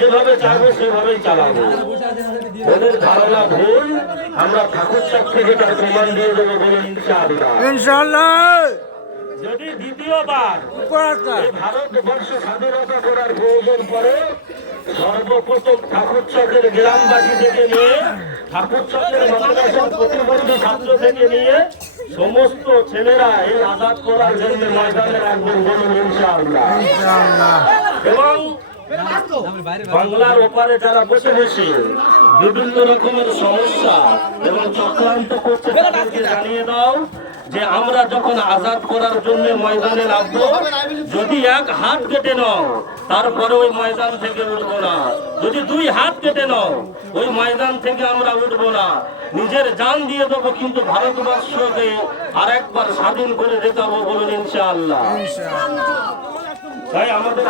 যেভাবে চাইব সেভাবেই চালাবো। ওদের ধারণা ভুল আমরা ঠাকুর থেকে তার প্রমাণ দিয়ে দেবো বলে ইনশাআল্লাহ। যদি দ্বিতীয়বার ভারতবর্ষ স্বাধীনতা করার প্রয়োজন পড়ে সর্বপ্রথম ঠাকুর চকের গ্রামবাসী থেকে নিয়ে ঠাকুর চকের মাদ্রাসার প্রতিবন্ধী ছাত্র থেকে নিয়ে সমস্ত ছেলেরা এই আজাদ করার জন্য ময়দানে রাখবেন বলুন ইনশাআল্লাহ। এবং বাংলার ওপারে যারা বসে বসে বিভিন্ন রকমের সমস্যা এবং চক্রান্ত করছে জানিয়ে দাও যে আমরা যখন আজাদ করার জন্য ময়দানে নামবো যদি এক হাত কেটে নাও তারপরে ওই ময়দান থেকে উঠবো না। যদি দুই হাত কেটে নাও ওই ময়দান থেকে আমরা উঠবো না। নিজের জান দিয়ে দেবো কিন্তু ভারতবর্ষকে আর একবার স্বাধীন করে দেখাবো বলুন ইনশাআল্লাহ। তাই আমাদের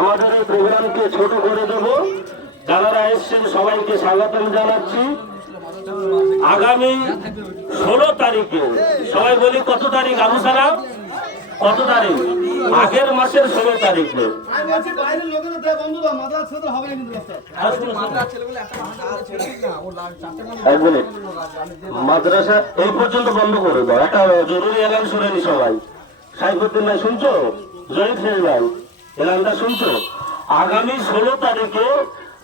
আমাদের এই প্রোগ্রামকে ছোট করে দেব। যারা এসছেন, সবাইকে স্বাগতম জানাচ্ছি। আগামী ষোলো তারিখে, সবাই বলি কত তারিখ, আবু সালাম? কত তারিখ? আগের মাসের ষোলো তারিখে মাদ্রাস এই পর্যন্ত বন্ধ করে দাও। একটা জরুরি এলান শুনেনি সবাই। সাইফুদ্দিন ভাই শুনছো? শেষ ভাই এলানটা শুনছো? আগামী ষোলো তারিখে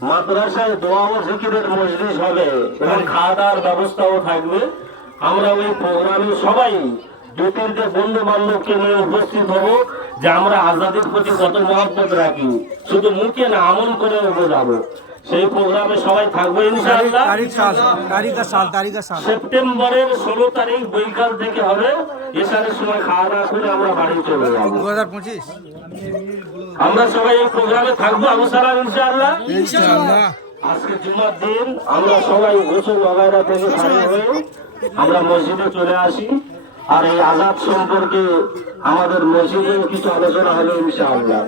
মাদ্রাসায় দোয়া ও জিকিরের মজলিস হবে এবং খাওয়া দাওয়ার ব্যবস্থাও থাকবে। আমরা ওই প্রোগ্রামে সবাই দু তিনটে বন্ধু বান্ধবকে নিয়ে উপস্থিত হব। যে আমরা আজাদির প্রতি কত মহব্বত রাখি শুধু মুখে না আমল করে বোঝাবো। সেই প্রোগ্রামে সবাই থাকবে ইনশাআল্লাহ। সেপ্টেম্বরের ষোলো তারিখ বৈকাল থেকে হবে। এসারের সময় খাওয়া দাওয়া করে আমরা বাড়ি চলে যাব। আমরা সবাই এই প্রোগ্রামে থাকব আবু সালাম ইনশাআল্লাহ। আজকে জুমার দিন আমরা সবাই গোসল বাগাইরা থেকে আমরা মসজিদে চলে আসি। আর এই আজাদ সম্পর্কে আমাদের মসজিদেও কিছু আলোচনা হবে ইনশাআল্লাহ।